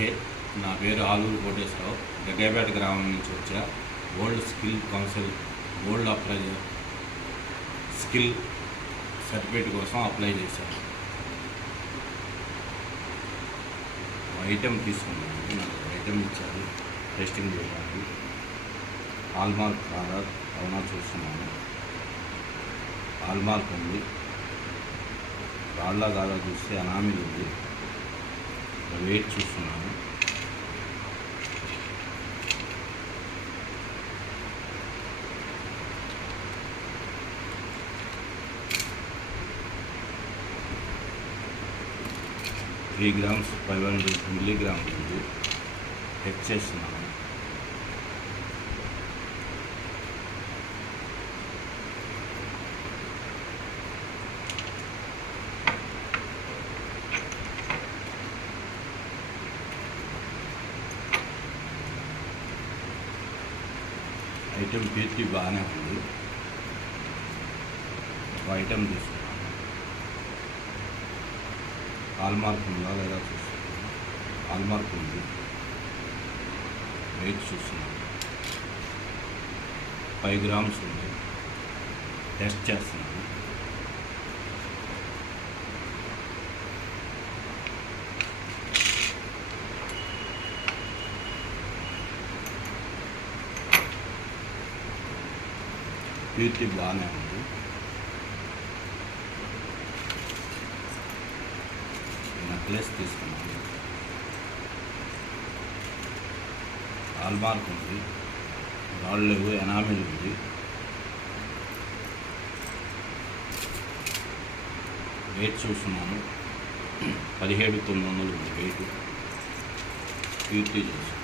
నమస్తే, నా పేరు ఆలూరు కోటేశ్వరరావు. జగ్గయ్యపేట గ్రామం నుంచి వచ్చా. World skill council gold apply skill certificate కోసం అప్లై చేశాను. ఐటెం తీసుకున్నాను, నాకు ఐటెం ఇచ్చారు టెస్టింగ్ చేయడానికి. హాల్మార్క్ ఆధార్ అవునా చూస్తున్నాను. హాల్మార్క్ ఉంది, రాళ్ళ కాదా చూస్తే అనామీలు ఉంది. వెయిట్ చూస్తున్నాను. త్రీ గ్రామ్స్ 500 మిల్లీగ్రామ్స్ ఉంది. చెక్ చేస్తున్నాను. ఐటెం ప్యూరిటీ బాగానే ఉంది. ఒక ఐటెం తీసుకున్నాను. హాల్మార్క్ ఉందా లేదా చూస్తున్నాను. హాల్మార్క్ ఉంది. వెయిట్ చూస్తున్నాను. 5 గ్రామ్స్ ఉంది. టెస్ట్ చేస్తున్నాను. ప్యూరిటీ బాగానే ఉంది. నెక్లెస్ తీసుకున్నాను. హాల్మార్క్ ఉంది, రాళ్ళు లేవు, ఎనామిల్ ఉంది. వెయిట్ చూస్తున్నాను. 17,900 ఉంది వెయిట్. ప్యూరిటీ చూస్తున్నాను.